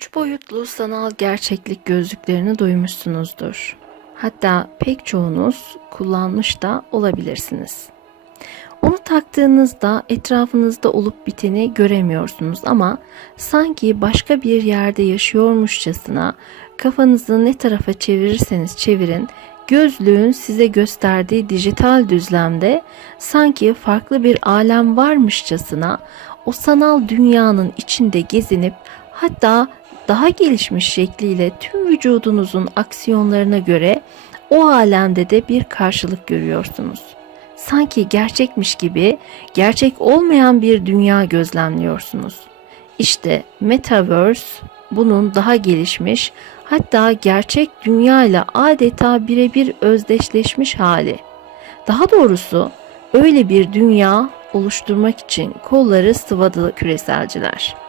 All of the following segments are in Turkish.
Üç boyutlu sanal gerçeklik gözlüklerini duymuşsunuzdur. Hatta pek çoğunuz kullanmış da olabilirsiniz. Onu taktığınızda etrafınızda olup biteni göremiyorsunuz ama sanki başka bir yerde yaşıyormuşçasına kafanızı ne tarafa çevirirseniz çevirin gözlüğün size gösterdiği dijital düzlemde sanki farklı bir alem varmışçasına o sanal dünyanın içinde gezinip hatta daha gelişmiş şekliyle tüm vücudunuzun aksiyonlarına göre o alemde de bir karşılık görüyorsunuz. Sanki gerçekmiş gibi gerçek olmayan bir dünya gözlemliyorsunuz. İşte Metaverse bunun daha gelişmiş hatta gerçek dünya ile adeta birebir özdeşleşmiş hali. Daha doğrusu öyle bir dünya oluşturmak için kolları sıvadı küreselciler.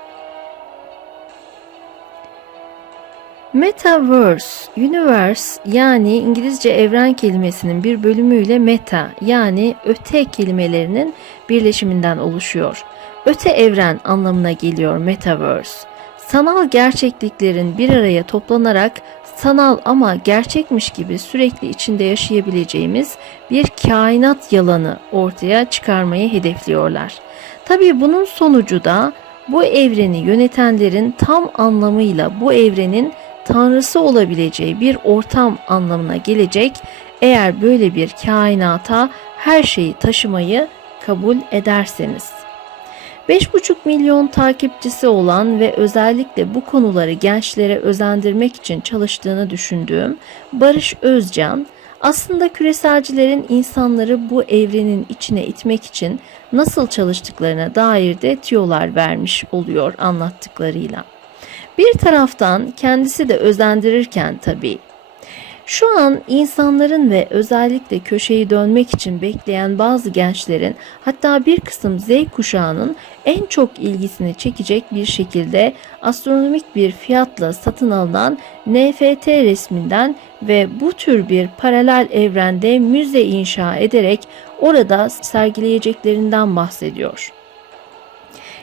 Metaverse, universe yani İngilizce evren kelimesinin bir bölümüyle meta yani öte kelimelerinin birleşiminden oluşuyor. Öte evren anlamına geliyor metaverse. Sanal gerçekliklerin bir araya toplanarak sanal ama gerçekmiş gibi sürekli içinde yaşayabileceğimiz bir kainat yalanı ortaya çıkarmayı hedefliyorlar. Tabii bunun sonucu da bu evreni yönetenlerin tam anlamıyla bu evrenin tanrısı olabileceği bir ortam anlamına gelecek eğer böyle bir kainata her şeyi taşımayı kabul ederseniz. 5,5 milyon takipçisi olan ve özellikle bu konuları gençlere özendirmek için çalıştığını düşündüğüm Barış Özcan, aslında küreselcilerin insanları bu evrenin içine itmek için nasıl çalıştıklarına dair de tüyolar vermiş oluyor anlattıklarıyla. Bir taraftan kendisi de özendirirken tabii. Şu an insanların ve özellikle köşeyi dönmek için bekleyen bazı gençlerin hatta bir kısım Z kuşağının en çok ilgisini çekecek bir şekilde astronomik bir fiyatla satın alınan NFT resminden ve bu tür bir paralel evrende müze inşa ederek orada sergileyeceklerinden bahsediyor.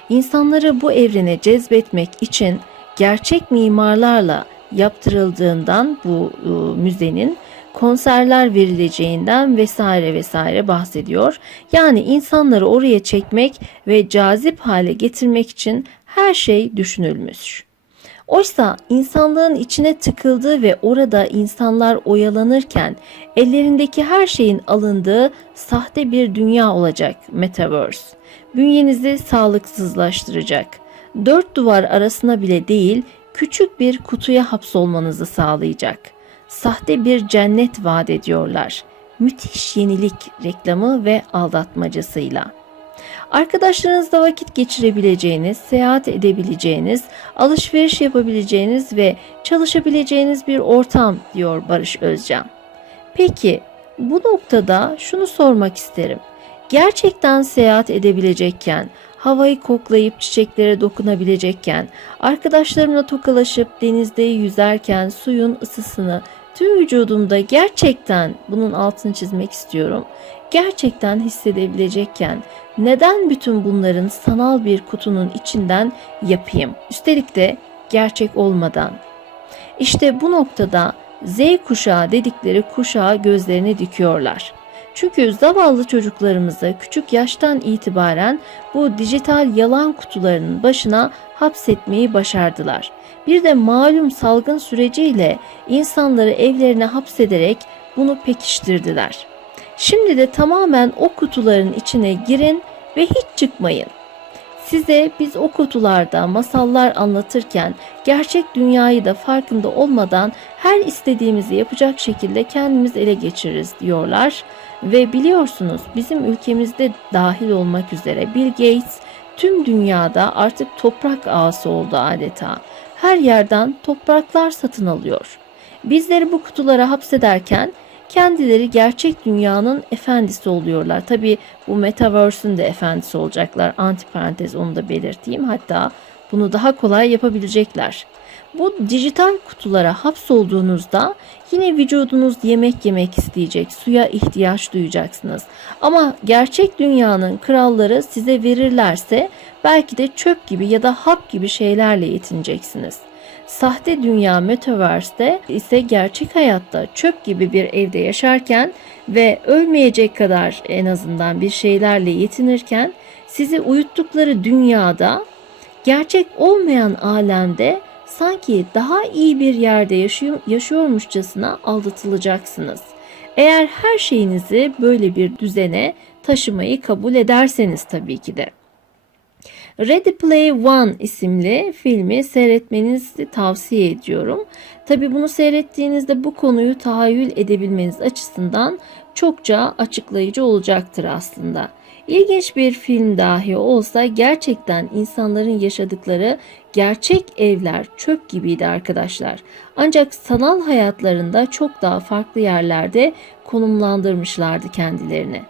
İnsanları bu evrene cezbetmek için gerçek mimarlarla yaptırıldığından bu e, müzenin konserler verileceğinden vesaire vesaire bahsediyor. Yani insanları oraya çekmek ve cazip hale getirmek için her şey düşünülmüş. Oysa insanlığın içine tıkıldığı ve orada insanlar oyalanırken ellerindeki her şeyin alındığı sahte bir dünya olacak Metaverse. Bünyenizi sağlıksızlaştıracak. Dört duvar arasına bile değil küçük bir kutuya hapsolmanızı sağlayacak. Sahte bir cennet vaat ediyorlar. Müthiş yenilik reklamı ve aldatmacasıyla. Arkadaşlarınızla vakit geçirebileceğiniz, seyahat edebileceğiniz, alışveriş yapabileceğiniz ve çalışabileceğiniz bir ortam diyor Barış Özcan. Peki bu noktada şunu sormak isterim. Gerçekten seyahat edebilecekken, havayı koklayıp çiçeklere dokunabilecekken, arkadaşlarımla tokalaşıp denizde yüzerken suyun ısısını tüm vücudumda gerçekten bunun altını çizmek istiyorum. Gerçekten hissedebilecekken neden bütün bunların sanal bir kutunun içinden yapayım? Üstelik de gerçek olmadan. İşte bu noktada Z kuşağı dedikleri kuşağa gözlerini dikiyorlar. Çünkü zavallı çocuklarımızı küçük yaştan itibaren bu dijital yalan kutularının başına hapsetmeyi başardılar. Bir de malum salgın süreciyle insanları evlerine hapsederek bunu pekiştirdiler. Şimdi de tamamen o kutuların içine girin ve hiç çıkmayın. Size biz o kutularda masallar anlatırken gerçek dünyayı da farkında olmadan her istediğimizi yapacak şekilde kendimiz ele geçiririz diyorlar. Ve biliyorsunuz bizim ülkemizde dahil olmak üzere Bill Gates tüm dünyada artık toprak ağası oldu adeta. Her yerden topraklar satın alıyor. Bizleri bu kutulara hapsederken kendileri gerçek dünyanın efendisi oluyorlar. Tabi bu metaverse'ün de efendisi olacaklar. Antiparantez onu da belirteyim. Hatta bunu daha kolay yapabilecekler. Bu dijital kutulara hapsolduğunuzda yine vücudunuz yemek yemek isteyecek, suya ihtiyaç duyacaksınız. Ama gerçek dünyanın kralları size verirlerse belki de çöp gibi ya da hap gibi şeylerle yetineceksiniz. Sahte dünya Metaverse'de ise gerçek hayatta çöp gibi bir evde yaşarken ve ölmeyecek kadar en azından bir şeylerle yetinirken sizi uyuttukları dünyada gerçek olmayan alemde sanki daha iyi bir yerde yaşıyor, yaşıyormuşçasına aldatılacaksınız. Eğer her şeyinizi böyle bir düzene taşımayı kabul ederseniz tabii ki de. Ready Play One isimli filmi seyretmenizi tavsiye ediyorum. Tabi bunu seyrettiğinizde bu konuyu tahayyül edebilmeniz açısından çokça açıklayıcı olacaktır aslında. İlginç bir film dahi olsa gerçekten insanların yaşadıkları gerçek evler çöp gibiydi arkadaşlar. Ancak sanal hayatlarında çok daha farklı yerlerde konumlandırmışlardı kendilerini.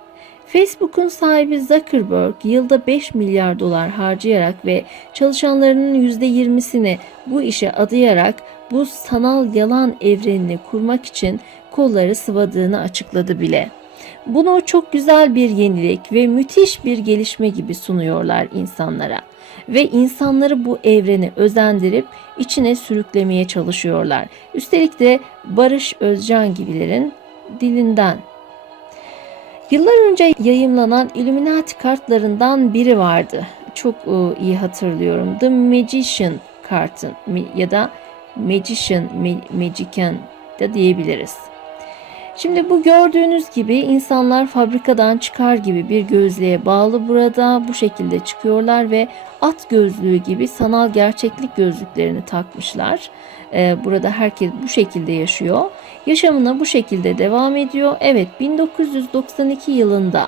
Facebook'un sahibi Zuckerberg yılda 5 milyar dolar harcayarak ve çalışanlarının %20'sini bu işe adayarak bu sanal yalan evrenini kurmak için kolları sıvadığını açıkladı bile. Bunu çok güzel bir yenilik ve müthiş bir gelişme gibi sunuyorlar insanlara ve insanları bu evrene özendirip içine sürüklemeye çalışıyorlar. Üstelik de Barış Özcan gibilerin dilinden Yıllar önce yayımlanan Illuminati kartlarından biri vardı. Çok e, iyi hatırlıyorum. The Magician kartın ya da Magician, Magician da diyebiliriz. Şimdi bu gördüğünüz gibi insanlar fabrikadan çıkar gibi bir gözlüğe bağlı burada bu şekilde çıkıyorlar ve at gözlüğü gibi sanal gerçeklik gözlüklerini takmışlar. Ee, burada herkes bu şekilde yaşıyor. Yaşamına bu şekilde devam ediyor. Evet 1992 yılında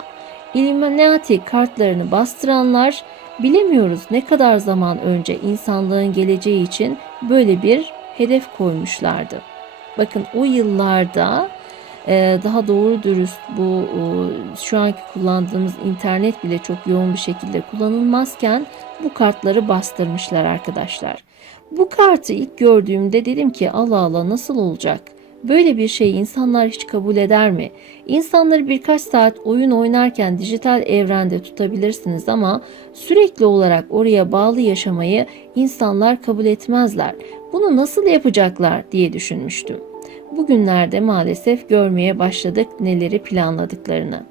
Illuminati kartlarını bastıranlar bilemiyoruz ne kadar zaman önce insanlığın geleceği için böyle bir hedef koymuşlardı. Bakın o yıllarda daha doğru dürüst bu e, şu anki kullandığımız internet bile çok yoğun bir şekilde kullanılmazken bu kartları bastırmışlar arkadaşlar. Bu kartı ilk gördüğümde dedim ki Allah Allah nasıl olacak? Böyle bir şeyi insanlar hiç kabul eder mi? İnsanları birkaç saat oyun oynarken dijital evrende tutabilirsiniz ama sürekli olarak oraya bağlı yaşamayı insanlar kabul etmezler. Bunu nasıl yapacaklar diye düşünmüştüm. Bugünlerde maalesef görmeye başladık neleri planladıklarını.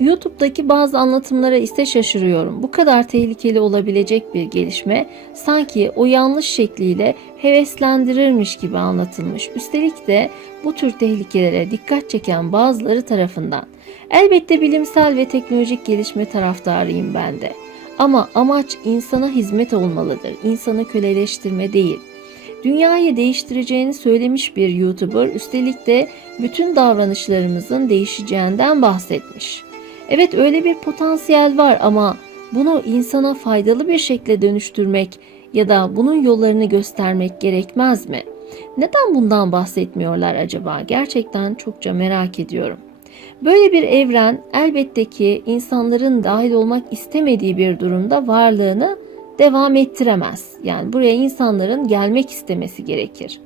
YouTube'daki bazı anlatımlara ise şaşırıyorum. Bu kadar tehlikeli olabilecek bir gelişme sanki o yanlış şekliyle heveslendirirmiş gibi anlatılmış. Üstelik de bu tür tehlikelere dikkat çeken bazıları tarafından. Elbette bilimsel ve teknolojik gelişme taraftarıyım ben de. Ama amaç insana hizmet olmalıdır. İnsanı köleleştirme değil dünyayı değiştireceğini söylemiş bir YouTuber üstelik de bütün davranışlarımızın değişeceğinden bahsetmiş. Evet öyle bir potansiyel var ama bunu insana faydalı bir şekilde dönüştürmek ya da bunun yollarını göstermek gerekmez mi? Neden bundan bahsetmiyorlar acaba? Gerçekten çokça merak ediyorum. Böyle bir evren elbette ki insanların dahil olmak istemediği bir durumda varlığını devam ettiremez. Yani buraya insanların gelmek istemesi gerekir.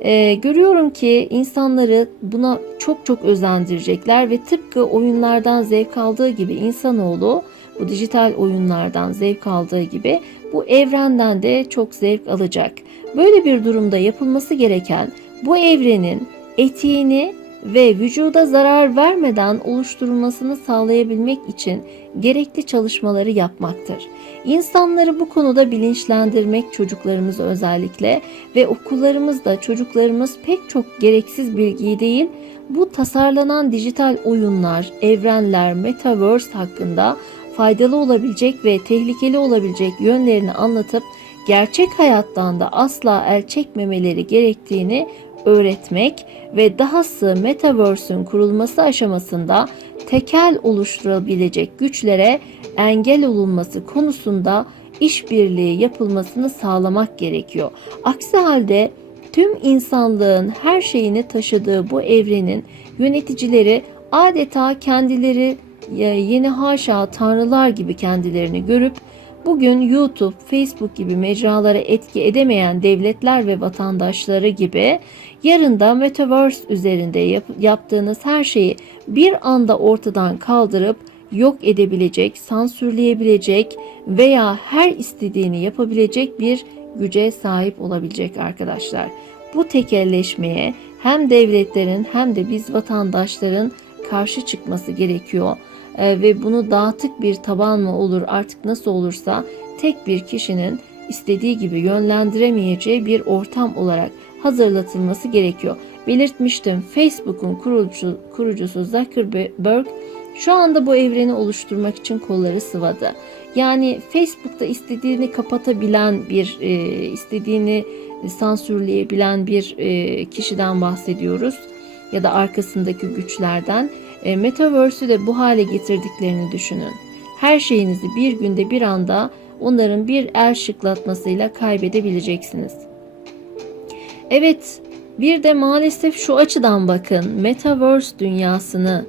Ee, görüyorum ki insanları buna çok çok özendirecekler ve tıpkı oyunlardan zevk aldığı gibi insanoğlu bu dijital oyunlardan zevk aldığı gibi bu evrenden de çok zevk alacak. Böyle bir durumda yapılması gereken bu evrenin etiğini ve vücuda zarar vermeden oluşturulmasını sağlayabilmek için gerekli çalışmaları yapmaktır. İnsanları bu konuda bilinçlendirmek çocuklarımız özellikle ve okullarımızda çocuklarımız pek çok gereksiz bilgiyi değil, bu tasarlanan dijital oyunlar, evrenler, metaverse hakkında faydalı olabilecek ve tehlikeli olabilecek yönlerini anlatıp gerçek hayattan da asla el çekmemeleri gerektiğini öğretmek ve dahası Metaverse'ün kurulması aşamasında tekel oluşturabilecek güçlere engel olunması konusunda işbirliği yapılmasını sağlamak gerekiyor. Aksi halde tüm insanlığın her şeyini taşıdığı bu evrenin yöneticileri adeta kendileri e, yeni haşa tanrılar gibi kendilerini görüp Bugün YouTube, Facebook gibi mecralara etki edemeyen devletler ve vatandaşları gibi yarın da Metaverse üzerinde yap yaptığınız her şeyi bir anda ortadan kaldırıp yok edebilecek, sansürleyebilecek veya her istediğini yapabilecek bir güce sahip olabilecek arkadaşlar. Bu tekelleşmeye hem devletlerin hem de biz vatandaşların karşı çıkması gerekiyor. Ee, ve bunu dağıtık bir taban mı olur artık nasıl olursa tek bir kişinin istediği gibi yönlendiremeyeceği bir ortam olarak hazırlatılması gerekiyor. Belirtmiştim Facebook'un kurucu, kurucusu Zuckerberg şu anda bu evreni oluşturmak için kolları sıvadı. Yani Facebook'ta istediğini kapatabilen bir, e, istediğini sansürleyebilen bir e, kişiden bahsediyoruz. Ya da arkasındaki güçlerden. E, Metaverse'ü de bu hale getirdiklerini düşünün. Her şeyinizi bir günde bir anda onların bir el şıklatmasıyla kaybedebileceksiniz. Evet, bir de maalesef şu açıdan bakın. Metaverse dünyasını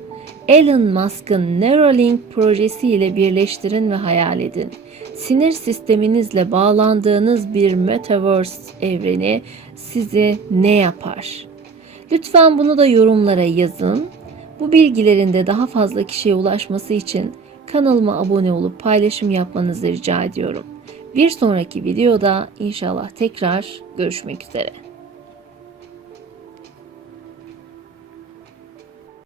Elon Musk'ın Neuralink projesiyle birleştirin ve hayal edin. Sinir sisteminizle bağlandığınız bir Metaverse evreni sizi ne yapar? Lütfen bunu da yorumlara yazın. Bu bilgilerin de daha fazla kişiye ulaşması için kanalıma abone olup paylaşım yapmanızı rica ediyorum. Bir sonraki videoda inşallah tekrar görüşmek üzere.